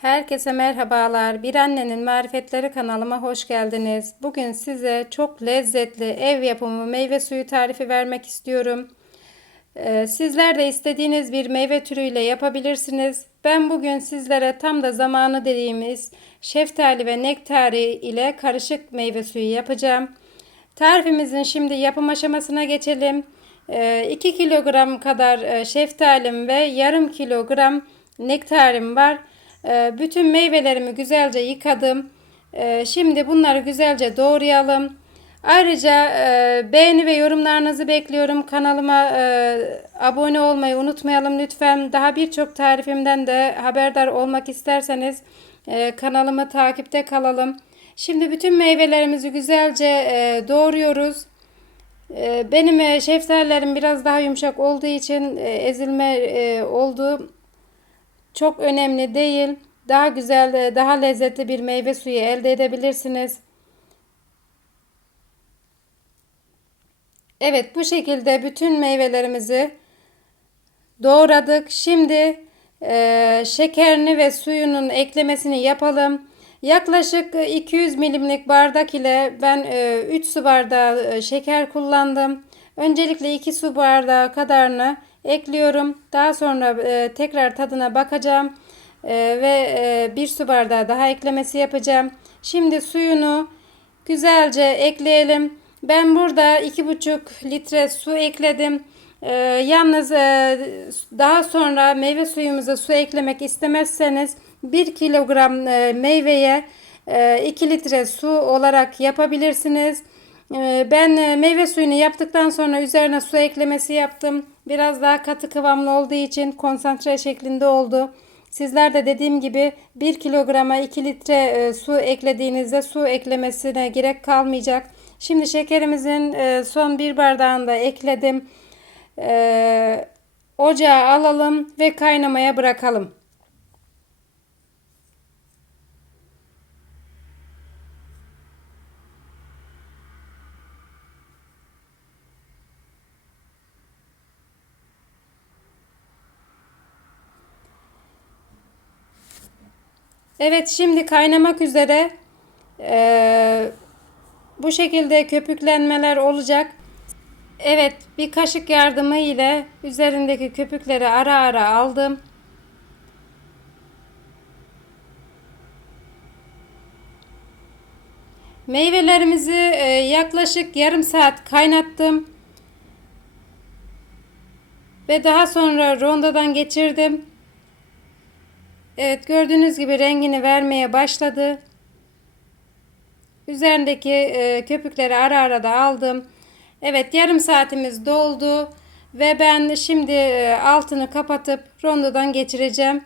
Herkese merhabalar. Bir Annenin Marifetleri kanalıma hoş geldiniz. Bugün size çok lezzetli ev yapımı meyve suyu tarifi vermek istiyorum. Ee, Sizler de istediğiniz bir meyve türüyle yapabilirsiniz. Ben bugün sizlere tam da zamanı dediğimiz şeftali ve nektari ile karışık meyve suyu yapacağım. Tarifimizin şimdi yapım aşamasına geçelim. 2 kilogram kadar e, şeftalim ve yarım kilogram nektarim var. E, Bütün meyvelerimi güzelce yıkadım. E, Şimdi bunları güzelce doğrayalım. Ayrıca e, beğeni ve yorumlarınızı bekliyorum. Kanalıma e, abone olmayı unutmayalım lütfen. Daha birçok tarifimden de haberdar olmak isterseniz e, kanalımı takipte kalalım. Şimdi bütün meyvelerimizi güzelce e, doğruyoruz. E, benim şeftalilerim biraz daha yumuşak olduğu için ezilme e, oldu. Çok önemli değil. Daha güzel, daha lezzetli bir meyve suyu elde edebilirsiniz. Evet, bu şekilde bütün meyvelerimizi doğradık. Şimdi e, şekerini ve suyunun eklemesini yapalım. Yaklaşık 200 milimlik bardak ile ben e, 3 su bardağı e, şeker kullandım. Öncelikle 2 su bardağı kadarını ekliyorum. Daha sonra e, tekrar tadına bakacağım. E, ve e, 1 su bardağı daha eklemesi yapacağım. Şimdi suyunu güzelce ekleyelim. Ben burada 2,5 litre su ekledim. Ee, yalnız e, daha sonra meyve suyumuza su eklemek istemezseniz 1 kilogram e, meyveye e, 2 litre su olarak yapabilirsiniz. E, ben e, meyve suyunu yaptıktan sonra üzerine su eklemesi yaptım. Biraz daha katı kıvamlı olduğu için konsantre şeklinde oldu. Sizler de dediğim gibi 1 kilograma 2 litre e, su eklediğinizde su eklemesine gerek kalmayacak. Şimdi şekerimizin e, son bir bardağını da ekledim. E, ocağa alalım ve kaynamaya bırakalım. Evet şimdi kaynamak üzere. Ee, bu şekilde köpüklenmeler olacak. Evet bir kaşık yardımı ile üzerindeki köpükleri ara ara aldım. Meyvelerimizi e, yaklaşık yarım saat kaynattım. Ve daha sonra rondodan geçirdim. Evet gördüğünüz gibi rengini vermeye başladı. Üzerindeki e, köpükleri ara ara da aldım. Evet yarım saatimiz doldu. Ve ben şimdi e, altını kapatıp rondodan geçireceğim.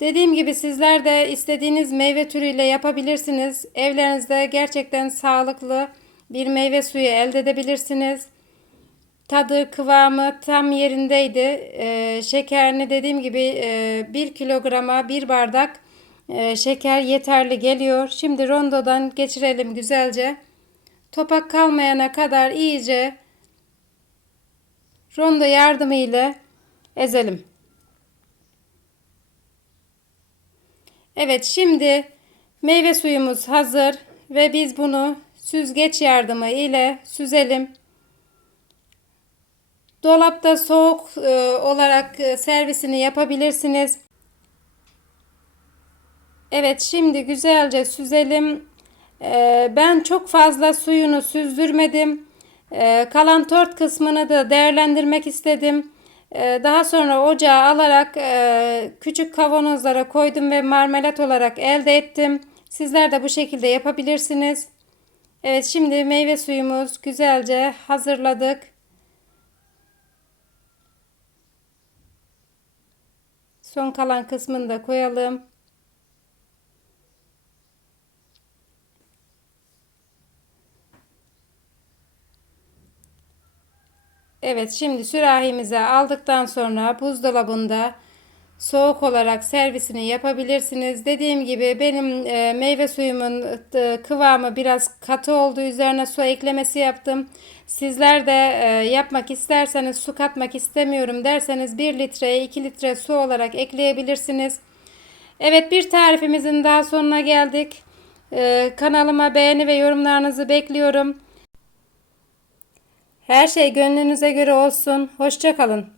Dediğim gibi sizler de istediğiniz meyve türüyle yapabilirsiniz. Evlerinizde gerçekten sağlıklı bir meyve suyu elde edebilirsiniz. Tadı, kıvamı tam yerindeydi. Ee, şekerini dediğim gibi e, 1 kilograma 1 bardak e, şeker yeterli geliyor. Şimdi rondodan geçirelim güzelce. Topak kalmayana kadar iyice rondo yardımıyla ezelim. Evet şimdi meyve suyumuz hazır ve biz bunu süzgeç yardımı ile süzelim. Dolapta soğuk e, olarak e, servisini yapabilirsiniz. Evet şimdi güzelce süzelim. E, ben çok fazla suyunu süzdürmedim. E, kalan tort kısmını da değerlendirmek istedim. E, daha sonra ocağa alarak e, küçük kavanozlara koydum ve marmelat olarak elde ettim. Sizler de bu şekilde yapabilirsiniz. Evet şimdi meyve suyumuz güzelce hazırladık. Son kalan kısmını da koyalım. Evet şimdi sürahimize aldıktan sonra buzdolabında soğuk olarak servisini yapabilirsiniz. Dediğim gibi benim e, meyve suyumun e, kıvamı biraz katı oldu. Üzerine su eklemesi yaptım. Sizler de e, yapmak isterseniz su katmak istemiyorum derseniz 1 litreye 2 litre su olarak ekleyebilirsiniz. Evet bir tarifimizin daha sonuna geldik. Ee, kanalıma beğeni ve yorumlarınızı bekliyorum. Her şey gönlünüze göre olsun. Hoşçakalın.